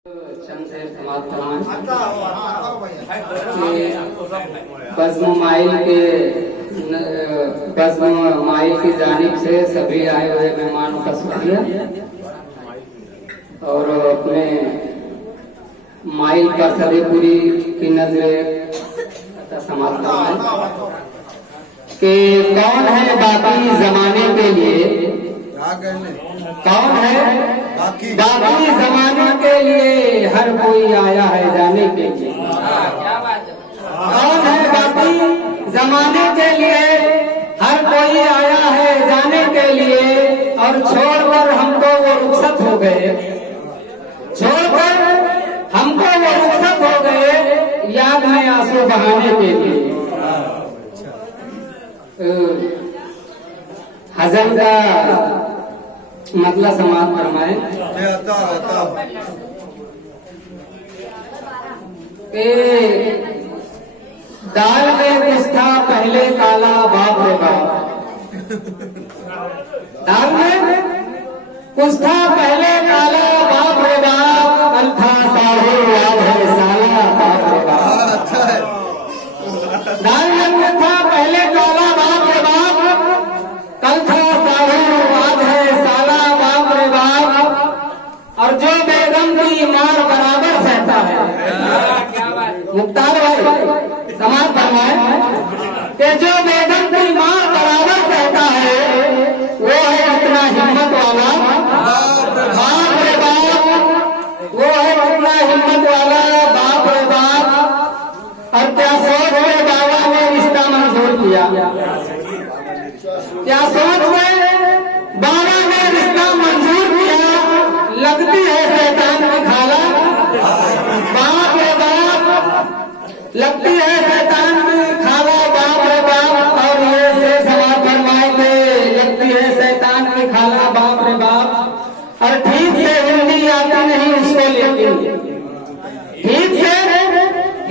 बज़्म mile की जानिब से सभी आए हुए मेहमानों का शुक्रिया और अपने माइल पर सदीपुरी की नजरे समाप्त कि कौन है बाकी जमाने के लिए, कौन है बाकी जमाने के लिए, हर कोई आया है जाने के लिए। कौन है बाकी जमाने के लिए, हर कोई आया है जाने के लिए। और छोड़कर हमको वो रुखसत हो गए, छोड़कर हमको वो रुखसत हो गए, याद में आंसू बहाने के लिए। हजम का मतलब समाप्त फरमाए दाल में कुछ था पहले काला, बाप रे बाप। दाल में कुछ था पहले काला, बाप रे बाप। कल था साहू याद है साला, बाप रे बाप। दाल में कुछ था पहले काला, बाप रे बाप। कल था साहू याद है साला, बाप रे बाप। और जो बेगम की मार बराबर सहता है, मुख्तार भाई समाप्त फरमाए कि जो बेगम की मार बराबर सहता है, वो है इतना हिम्मत वाला, बाप रे बाप। वो है इतना हिम्मत वाला, बाप रे बाप। और क्या सोच में बाबा ने रिश्ता मंजूर किया, क्या सोच में बाबा ने रिश्ता मंजूर किया। लगती है शैतान की खाला, बाप रे बाप। लगती है शैतान की खाला, बाप रे बाप। और ये से समाप्त फरमाएंगे, लगती है शैतान की खाला, बाप रे बाप। और ठीक से हिंदी आती नहीं उसको, लेकिन ठीक से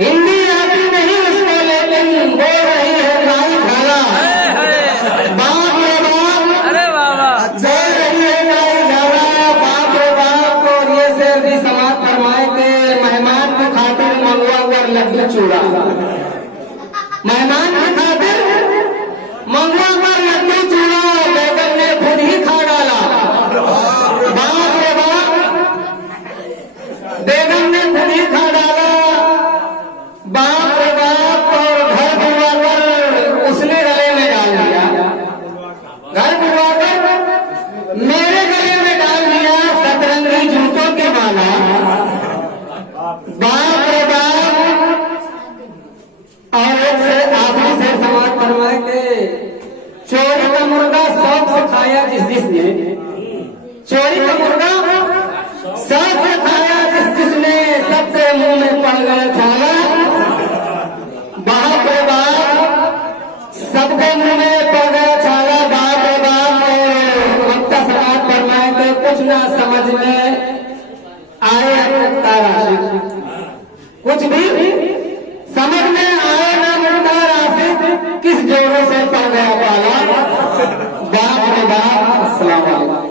हिंदी आती नहीं उसको, लेकिन बोल रही है गाई खाला, बाप रे बाप। अरे बाबा बोल रही है गाई खाला, बाप रे बाप। और ये से भी समाप्त फरमाए के मेहमान की खातिर मंगवा कर लड्डू चूड़ा, मेहमान की खातिर मंगवा कर लड्डू चूड़ा बेगम ने खुद ही खा डाला, बाप रे बाप। बेगम ने खुद ही खा डाला, बाप रे बाप। और घर बुलवाकर उसने गले में डाल दिया, घर बुलवाकर मेरे गले में डाल दिया सतरंगी जूतों के माला, बाप रे बाप। और एक से आखिरी से समाज फरमाए के चोरी का मुर्गा शौक से खाया जिसने, चोरी का मुर्गा शौक से खाया जिसने, सबसे मुंह में पड़ गया छाला, बाप रे बाप। सबके मुंह में पड़ गया छाला, बाप रे बाप। वक्त का समाज फरमाए के कुछ ना समझ में आए तारा, कुछ भी समझ में आए ना मुख्तार आसिफ, किस जोरों से पड़ गया पाला, बाप रे बाप। अस्सलाम वालेकुम।